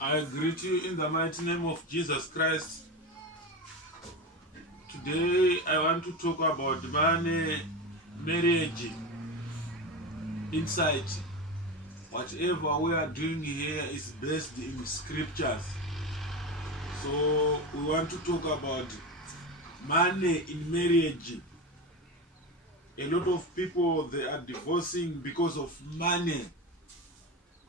I greet you in the mighty name of Jesus Christ. Today I want to talk about money, marriage, insight. Whatever we are doing here is based in scriptures. So we want to talk about money in marriage. A lot of people, they are divorcing because of money.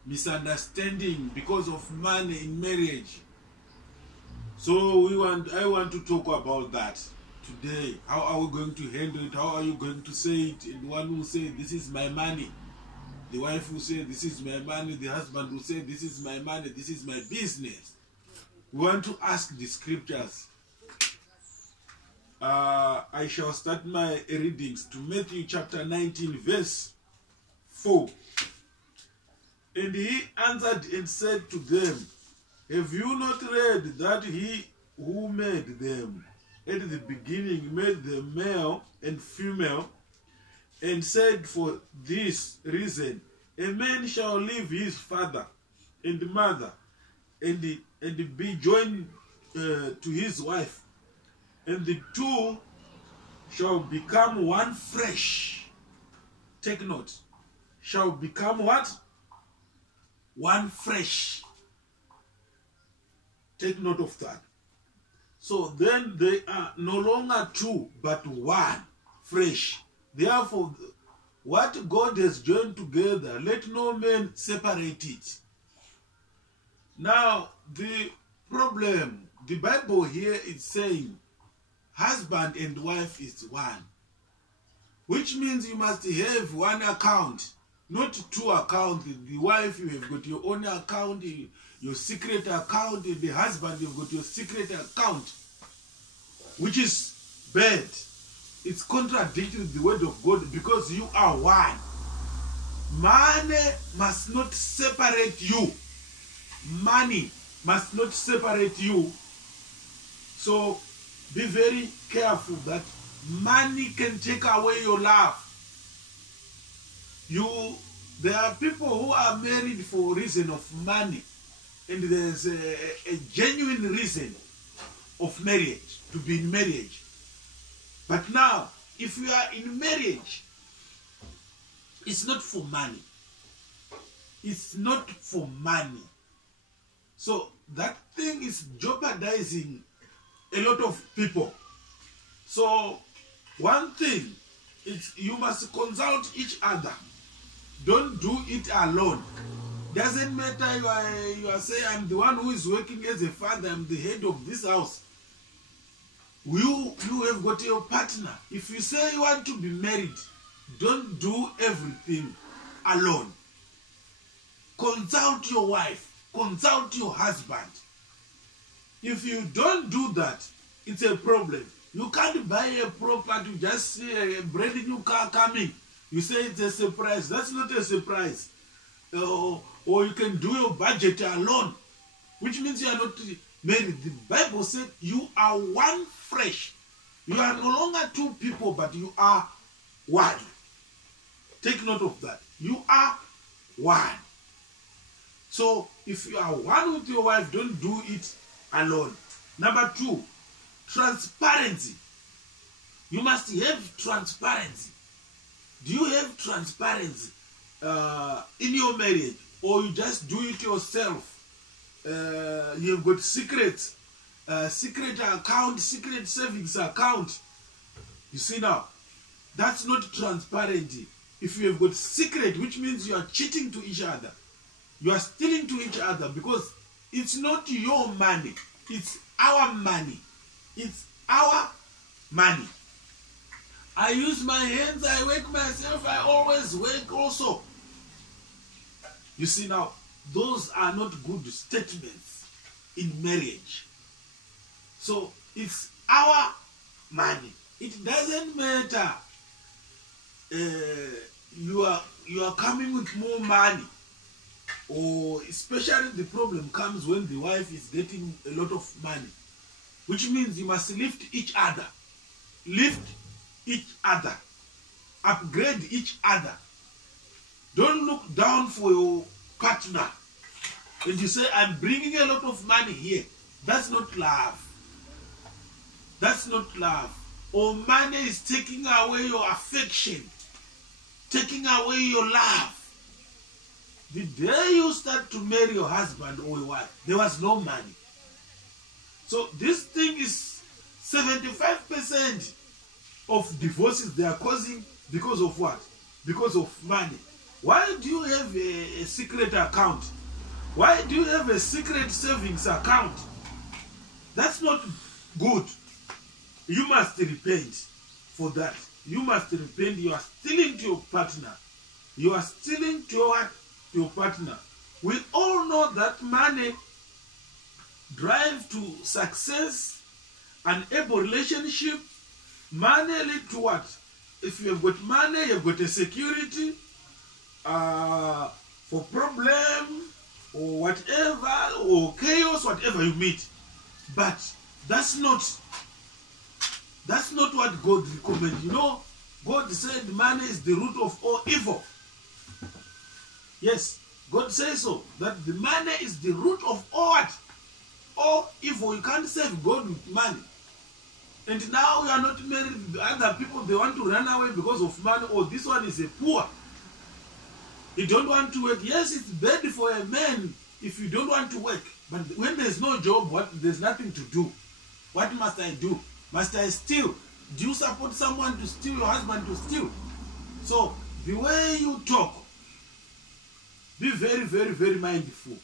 Misunderstanding because of money in marriage. So I want to talk about that today. How are we going to handle it? How are you going to say it? And one will say, this is my money. The wife will say, this is my money. The husband will say, this is my money. This is my business. We want to ask the scriptures. I shall start my readings to Matthew chapter 19 verse 4. And he answered and said to them, have you not read that he who made them at the beginning made them male and female, and said, for this reason a man shall leave his father and mother and be joined to his wife, and the two shall become one flesh. Take note. Shall become what? One flesh. Take note of that. So then they are no longer two, but one flesh. Therefore, what God has joined together, let no man separate it. Now, the problem, the Bible here is saying, husband and wife is one. Which means you must have one account, not two accounts. The wife, you have got your own account, your secret account, and the husband, you've got your secret account, which is bad. It's contradicting the word of God, because you are one. Money must not separate you. Money must not separate you. So be very careful that money can take away your love. There are people who are married for reason of money, and there's a genuine reason of marriage, to be in marriage. But now, if you are in marriage, it's not for money. It's not for money. So that thing is jeopardizing a lot of people. So one thing is, you must consult each other. Don't do it alone. Doesn't matter you are saying, I'm the one who is working as a father, I'm the head of this house. You have got your partner. If you say you want to be married, don't do everything alone. Consult your wife. Consult your husband. If you don't do that, it's a problem. You can't buy a property, just see a brand new car coming. You say it's a surprise. That's not a surprise. Or you can do your budget alone, which means you are not married. The Bible said you are one flesh. You are no longer two people, but you are one. Take note of that. You are one. So if you are one with your wife, don't do it alone. Number two, transparency. You must have transparency. Do you have transparency in your marriage, or you just do it yourself? You've got secrets, secret account, secret savings account. You see now, that's not transparency. If you have got secret, which means you are cheating to each other, you are stealing to each other, because it's not your money, it's our money. It's our money. I use my hands, I work myself, I always work also. You see now, those are not good statements in marriage. So it's our money. It doesn't matter you are coming with more money, or especially the problem comes when the wife is getting a lot of money, which means you must lift each other. Lift each other. Upgrade each other. Don't look down for your partner. and you say, I'm bringing a lot of money here. That's not love. That's not love. Or money is taking away your affection, taking away your love. The day you start to marry your husband or your wife, there was no money. So this thing is 75% of divorces they are causing because of what? Because of money. Why do you have a secret account? Why do you have a secret savings account? That's not good. You must repent for that. You must repent. You are stealing to your partner. You are stealing to your partner. We all know that money drives to success, an able relationship. Money leads to what? If you have got money, you've got a security for problem or whatever, or chaos, whatever you meet. But that's not what God recommends. You know, God said money is the root of all evil. Yes, God says so, that the money is the root of all what? All evil. You can't save God with money. And now you are not married. Other people, they want to run away because of money. Or this one is a poor. You don't want to work. Yes, it's bad for a man if you don't want to work. But when there's no job, there's nothing to do. What must I do? Must I steal? Do you support someone to steal, your husband to steal? So the way you talk, be very, very, very mindful.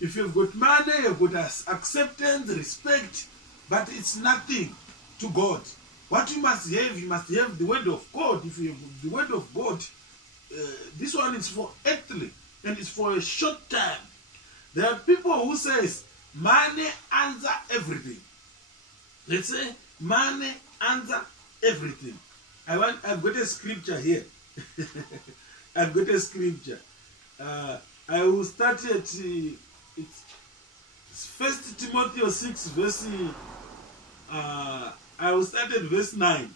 If you've got money, you've got acceptance, respect, but it's nothing to God. What you must have the word of God. If you have the word of God, this one is for earthly and it's for a short time. There are people who says money answer everything. Let's say money answer everything. I've got a scripture here. I've got a scripture. I will start at it's 1 Timothy 6 verse. I will start at verse 9.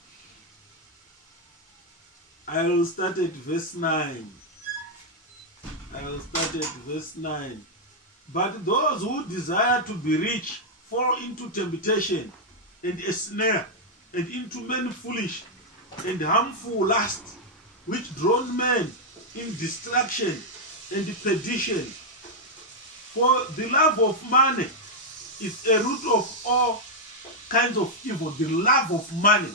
I will start at verse 9. But those who desire to be rich fall into temptation and a snare, and into many foolish and harmful lusts, which drown men in destruction and perdition. For the love of money is a root of all kinds of evil. The love of money.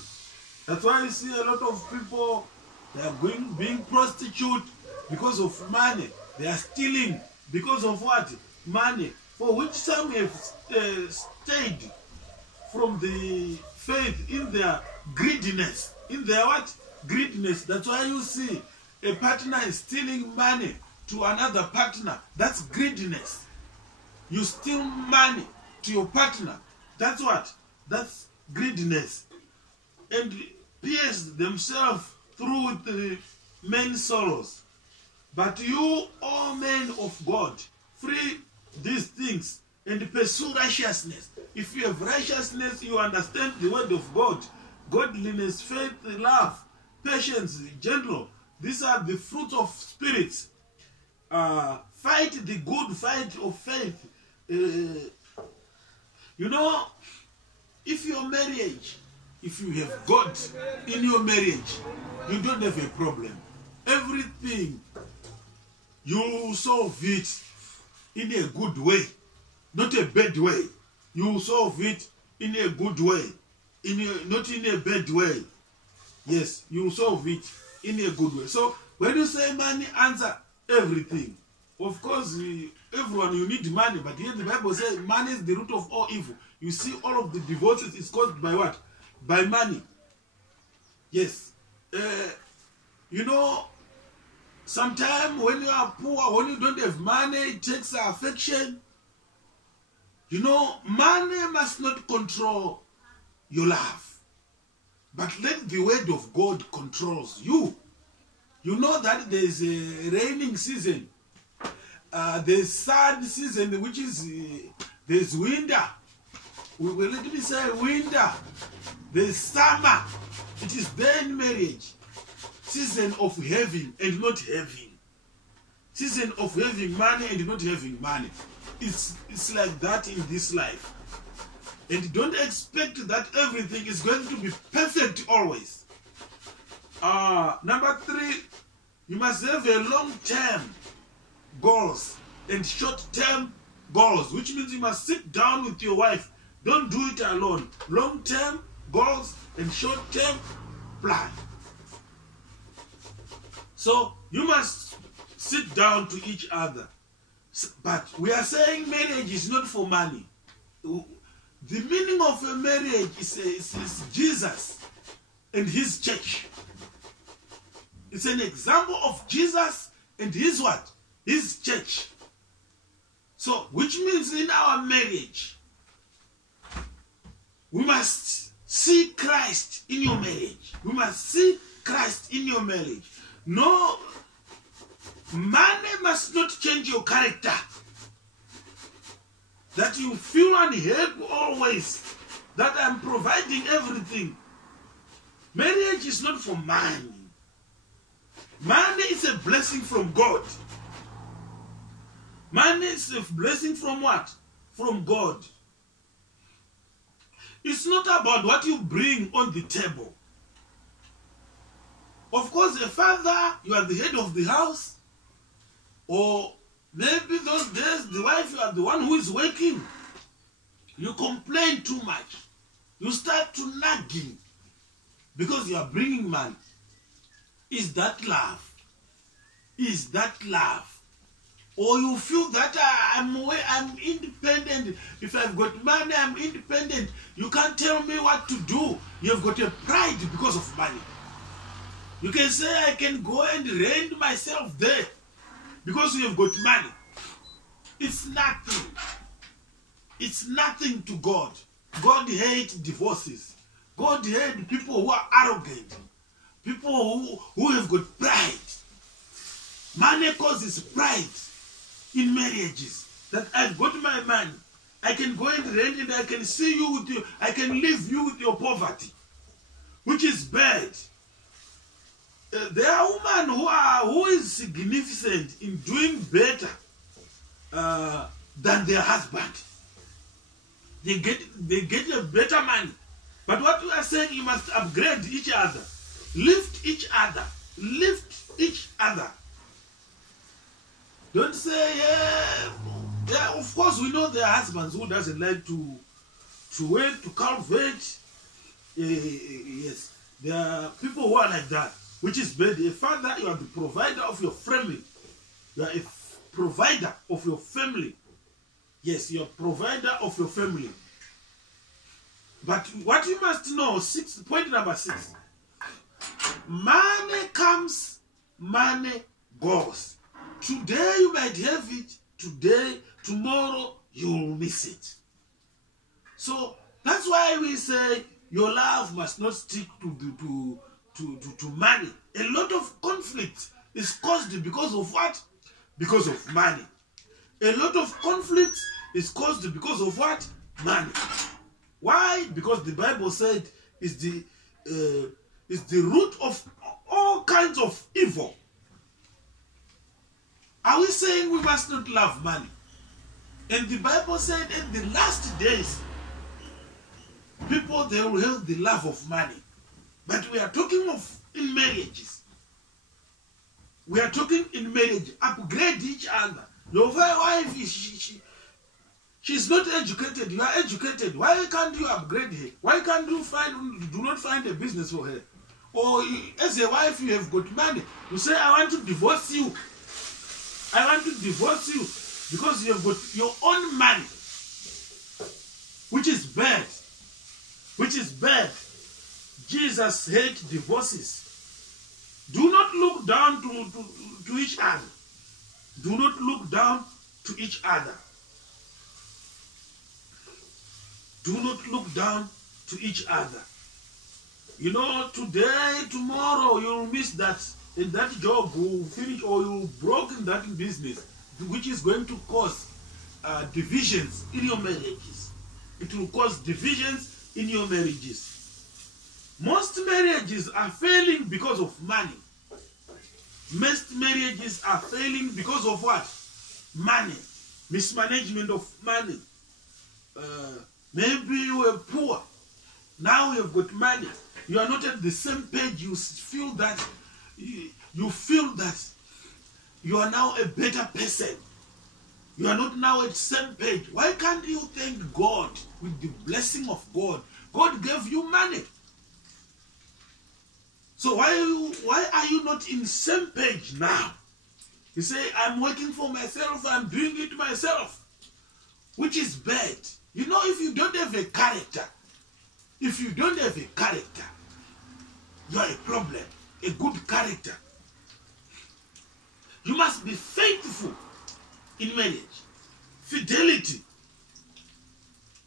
That's why you see a lot of people, they are being prostitute because of money. They are stealing because of what? Money. For which some have stayed from the faith in their greediness. In their what? Greediness. That's why you see a partner is stealing money to another partner. That's greediness. You steal money to your partner. That's what? That's greediness. And pierce themselves through with the many sorrows. But you, all men of God, free these things and pursue righteousness. If you have righteousness, you understand the word of God. Godliness, faith, love, patience, gentle. These are the fruits of spirits. Fight the good fight of faith. You know, if your marriage, if you have God in your marriage, you don't have a problem. Everything, you solve it in a good way, not a bad way. You solve it in a good way, not in a bad way. Yes, you solve it in a good way. So when you say money answer everything, of course, everyone, you need money, but here the Bible says money is the root of all evil. You see, all of the divorces is caused by what? By money. Yes. You know, sometimes when you are poor, when you don't have money, it takes affection. You know, money must not control your love, but let the word of God controls you. You know that there is a raining season. There's sad season, which is there's winter. Let me say winter. There's summer. It is there in marriage. Season of having and not having. Season of having money and not having money. it's like that in this life. And don't expect that everything is going to be perfect always. Number 3, you must have a long-term goals and short-term goals, which means you must sit down with your wife. Don't do it alone. Long-term goals and short-term plan. So you must sit down to each other. But we are saying marriage is not for money. The meaning of a marriage is Jesus and his church. It's an example of Jesus and his what? His church. So, which means in our marriage, we must see Christ in your marriage. We must see Christ in your marriage. No, money must not change your character. That you feel unhappy always, that I'm providing everything. Marriage is not for money. Money is a blessing from God. Money is a blessing from what? From God. It's not about what you bring on the table. Of course, a father, you are the head of the house. Or maybe those days, the wife, you are the one who is working. You complain too much. You start to nagging because you are bringing money. Is that love? Is that love? Or you feel that I'm independent. If I've got money, I'm independent. You can't tell me what to do. You've got a pride because of money. You can say, I can go and rent myself there because you've got money. It's nothing. It's nothing to God. God hates divorces. God hates people who are arrogant. People who have got pride. Money causes pride in marriages. That I've got my money. I can go and rent and I can see you with you. I can leave you with your poverty. Which is bad. There are women who is significant in doing better than their husband. They get a better money. But what we are saying, you must upgrade each other. Lift each other. Lift each other. Don't say, yeah, of course we know there are husbands who doesn't like to work, to cultivate. Yes, there are people who are like that, which is bad. A father, you are the provider of your family. You are a provider of your family. Yes, you are provider of your family. But what you must know, point number 6. Money comes, money goes. Today you might have it. Today, tomorrow you will miss it. So that's why we say your love must not stick to money. A lot of conflict is caused because of what? Because of money. A lot of conflict is caused because of what? Money. Why? Because the Bible said is the root of all kinds of evil. Are we saying we must not love money? And the Bible said in the last days, people, they will have the love of money. But we are talking of in marriages. We are talking in marriage. Upgrade each other. Your wife is she's not educated. You are educated. Why can't you upgrade her? Why can't you do not find a business for her? Or as a wife, you have got money. You say, I want to divorce you. I want to divorce you because you have got your own money. Which is bad. Which is bad. Jesus hates divorces. Do not look down to each other. Do not look down to each other. Do not look down to each other. You know, today, tomorrow, you'll miss that. And that job will finish, or you'll broke in that business, which is going to cause divisions in your marriages. It will cause divisions in your marriages. Most marriages are failing because of money. Most marriages are failing because of what? Money. mismanagement of money. Maybe you were poor. Now you've got money. You are not at the same page. You feel that you are now a better person. You are not now at the same page. Why can't you thank God with the blessing of God? God gave you money. So why are you not in the same page now? You say, I'm working for myself, I'm doing it myself, which is bad. You know, if you don't have a character, you are a problem, a good character. You must be faithful in marriage. Fidelity.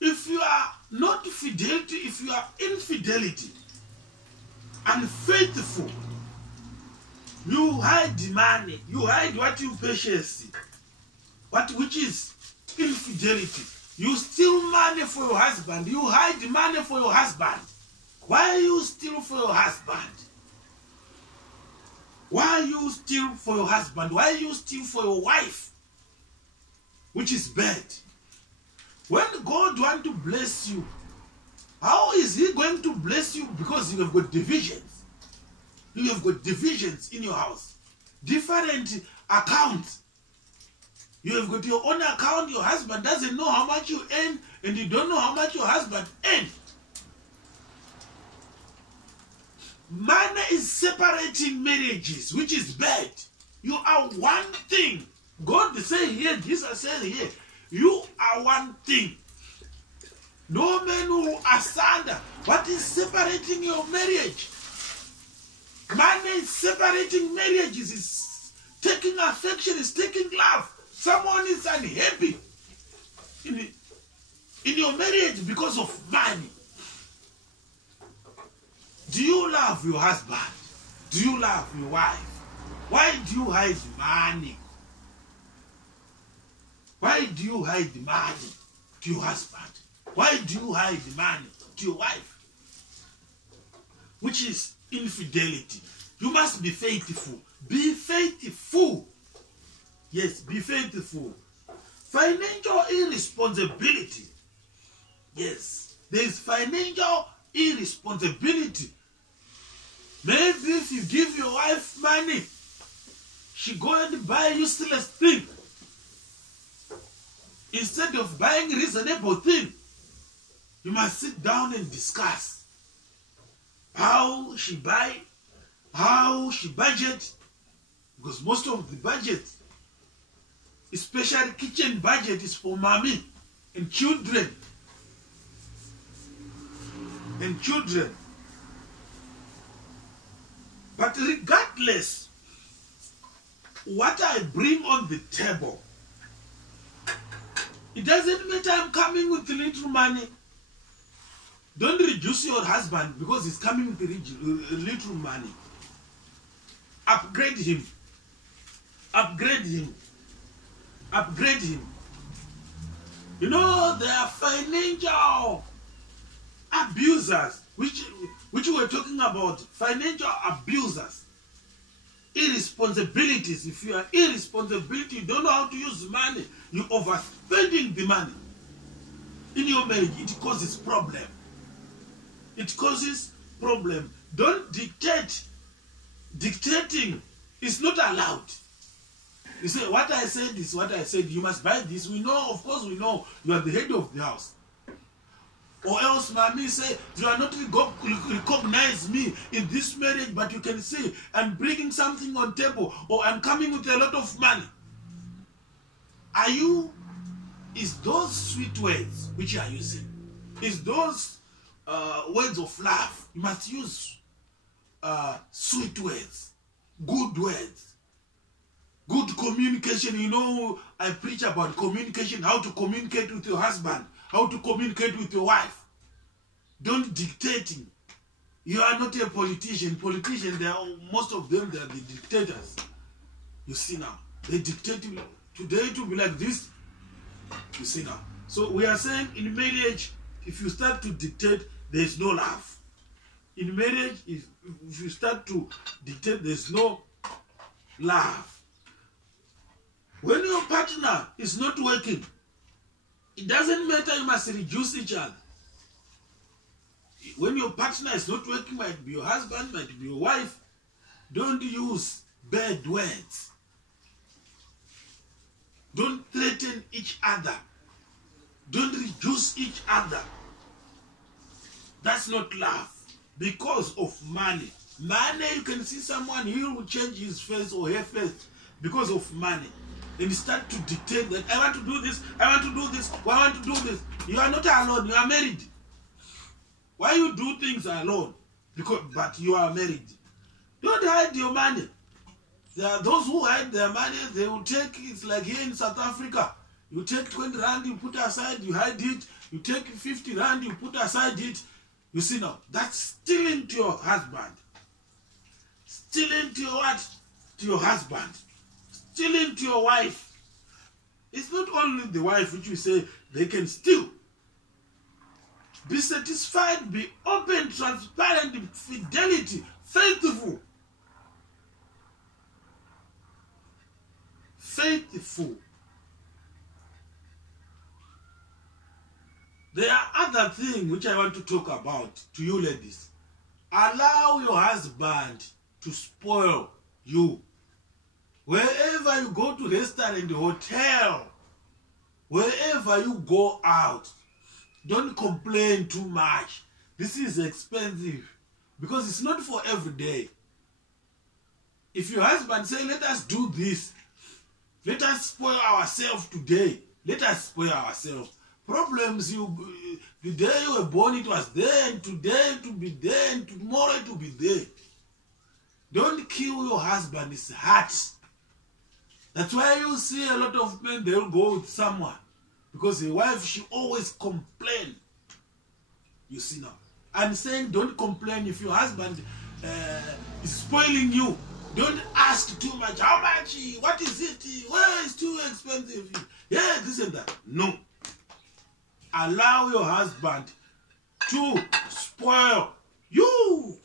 If you are not fidelity, if you are infidelity, unfaithful, you hide money, you hide what you purchase, which is infidelity. You steal money for your husband, you hide money for your husband. Why you steal for your husband? Why you steal for your husband? Why you steal for your wife? Which is bad. When God wants to bless you, how is he going to bless you? Because you have got divisions. You have got divisions in your house. Different accounts. You have got your own account. Your husband doesn't know how much you earn, and you don't know how much your husband earns. Money is separating marriages, which is bad. You are one thing. God says here, Jesus says here, you are one thing. No man will asunder. What is separating your marriage? Money is separating marriages. It's taking affection, it's taking love. Someone is unhappy in your marriage because of money. Do you love your husband? Do you love your wife? Why do you hide money? Why do you hide money to your husband? Why do you hide money to your wife? Which is infidelity. You must be faithful. Be faithful. Yes, be faithful. Financial irresponsibility. Yes, there is financial irresponsibility. Maybe if you give your wife money, she go and buy useless thing instead of buying reasonable thing. You must sit down and discuss how she buy, how she budget, because most of the budget, especially kitchen budget, is for mommy and children. But regardless what I bring on the table, it doesn't matter I'm coming with little money. Don't reduce your husband because he's coming with little money. Upgrade him. Upgrade him. Upgrade him. You know, there are financial abusers, which we were talking about. Financial abusers. Irresponsibilities. If you are irresponsibility, you don't know how to use money, you're overspending the money. In your marriage, it causes problem. It causes problem. Don't dictate. Dictating is not allowed. You say, what I said is what I said. You must buy this. We know, of course we know, you are the head of the house. Or else mommy say, you are not recognize me in this marriage, but you can say, I'm bringing something on table, or I'm coming with a lot of money. Is those sweet words which you are using, is those words of love? You must use sweet words, good words, good communication. You know, I preach about communication, how to communicate with your husband, how to communicate with your wife. Don't dictating. You are not a politician. Politicians, most of them, they are the dictators. You see now, they dictate today to be like this. You see now. So we are saying in marriage, if you start to dictate, there is no love. In marriage, if you start to dictate, there is no love. When your partner is not working, it doesn't matter, you must reduce each other. When your partner is not working, might be your husband, might be your wife, don't use bad words. Don't threaten each other. Don't reduce each other. That's not love. Because of money. Money, you can see someone, he will change his face or her face because of money. And start to dictate that, I want to do this, I want to do this, I want to do this. You are not alone, you are married. Why you do things alone? But you are married. Don't hide your money. There are those who hide their money, they will take, it's like here in South Africa. You take 20 rand, you put aside, you hide it. You take 50 rand, you put aside it. You see now, that's stealing to your husband. Stealing to your what? To your husband. Stealing to your wife. It's not only the wife which we say they can steal. Be satisfied, be open, transparent, fidelity, faithful. Faithful. There are other things which I want to talk about to you ladies. Allow your husband to spoil you. Wherever you go to restaurant, hotel, wherever you go out, don't complain too much. This is expensive because it's not for every day. If your husband say, let us do this, let us spoil ourselves today, let us spoil ourselves. Problems, the day you were born, it was there, and today it will be there, and tomorrow it will be there. Don't kill your husband's heart. That's why you see a lot of men, they'll go with someone. Because the wife, she always complain. You see now. I'm saying don't complain if your husband is spoiling you. Don't ask too much. How much? What is it? Well, it's too expensive. Yeah, this and that. No. Allow your husband to spoil you.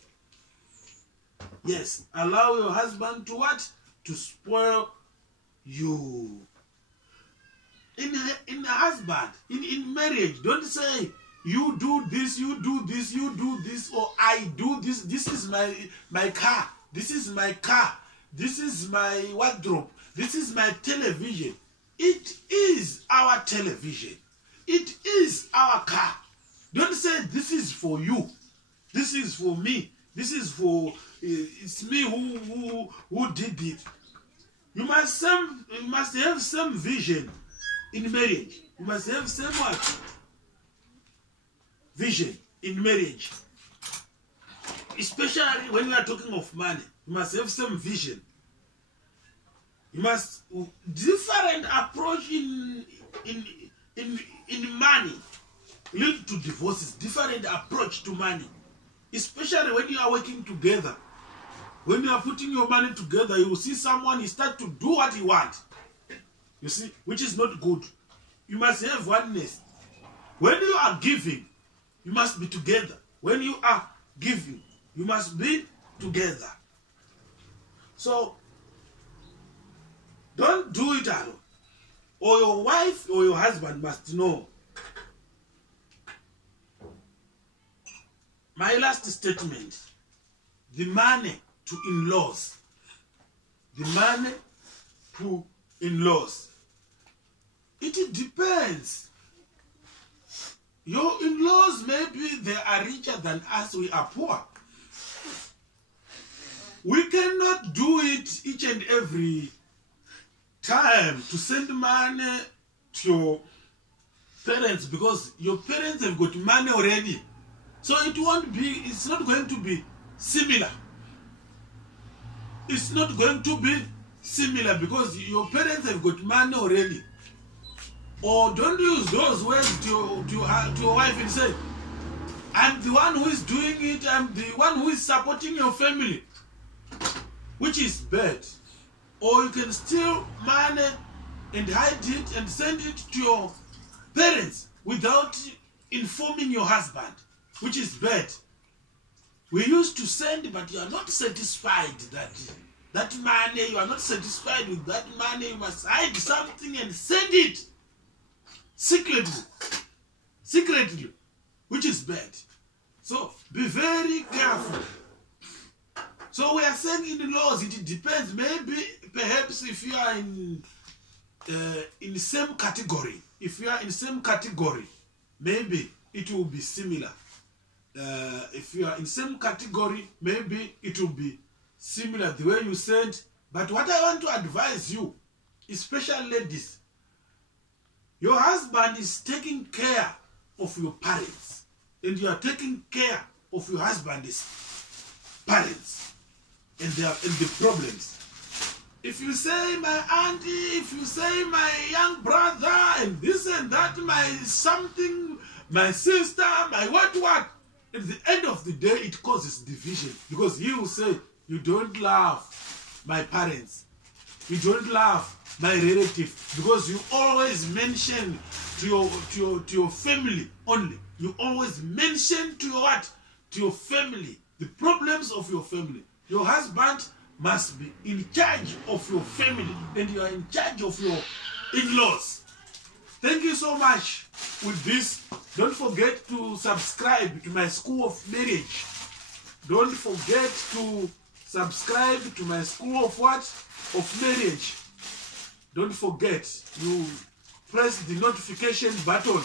Yes, allow your husband to what? To spoil you. In a husband, in marriage, don't say, you do this, you do this, you do this, or I do this. This is my car. This is my car. This is my wardrobe. This is my television. It is our television. It is our car. Don't say this is for you. This is for me. This is for it's me who did it. You must have some vision in marriage. You must have some what? Vision in marriage. Especially when we are talking of money. You must have some vision. You must different approach in money lead to divorces. Different approach to money. Especially when you are working together. When you are putting your money together, you will see someone, he start to do what he wants. You see, which is not good. You must have oneness. When you are giving, you must be together. When you are giving, you must be together. So, don't do it alone. Or your wife or your husband must know. My last statement, the money to in-laws. The money to in-laws. It depends. Your in-laws, maybe they are richer than us, we are poor. We cannot do it each and every time to send money to your parents because your parents have got money already. So it won't be, it's not going to be similar. It's not going to be similar because your parents have got money already. Or don't use those words to your wife and say, I'm the one who is doing it, I'm the one who is supporting your family. Which is bad. Or you can steal money and hide it and send it to your parents without informing your husband. Which is bad. We used to send, but you are not satisfied that that money, you are not satisfied with that money, you must hide something and send it secretly, which is bad. So be very careful. So we are saying in the laws, it depends. Maybe, perhaps, if you are in the same category, maybe it will be similar. If you are in same category, maybe it will be similar the way you said. But what I want to advise you, especially ladies, your husband is taking care of your parents, and you are taking care of your husband's parents and the problems. If you say my auntie, if you say my young brother, and this and that, my something, my sister, my what, at the end of the day, it causes division. Because he will say, you don't love my parents, you don't love my relative, because you always mention to your family only. You always mention to your what? To your family, the problems of your family. Your husband must be in charge of your family, and you are in charge of your in-laws. Thank you so much with this. Don't forget to subscribe to my School of Marriage. Don't forget to subscribe to my School of what? Of Marriage. Don't forget, you press the notification button.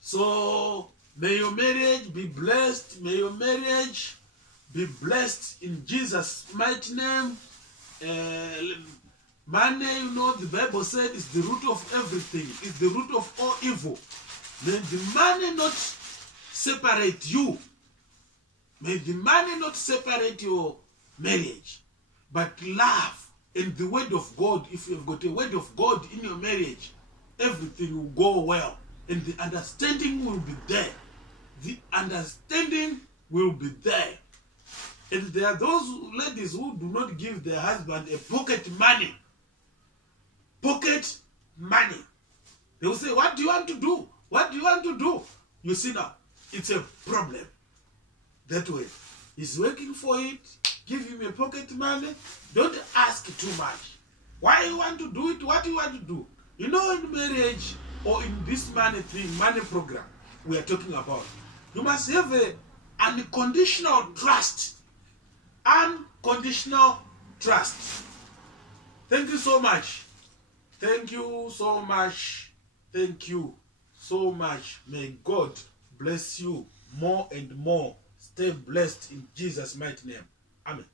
So may your marriage be blessed. May your marriage be blessed in Jesus' mighty name. Money, you know, the Bible said, is the root of everything. It's the root of all evil. May the money not separate you. May the money not separate your marriage. But love and the word of God, if you've got a word of God in your marriage, everything will go well. And the understanding will be there. The understanding will be there. And there are those ladies who do not give their husband a pocket money. Pocket money. They will say, what do you want to do? What do you want to do? You see now, it's a problem. That way. He's working for it. Give him a pocket money. Don't ask too much. Why you want to do it? What do you want to do? You know, in marriage or in this money thing, money program we are talking about, you must have a unconditional trust. Unconditional trust. Thank you so much. Thank you so much. Thank you so much. May God bless you more and more. Stay blessed in Jesus' mighty name. Amen.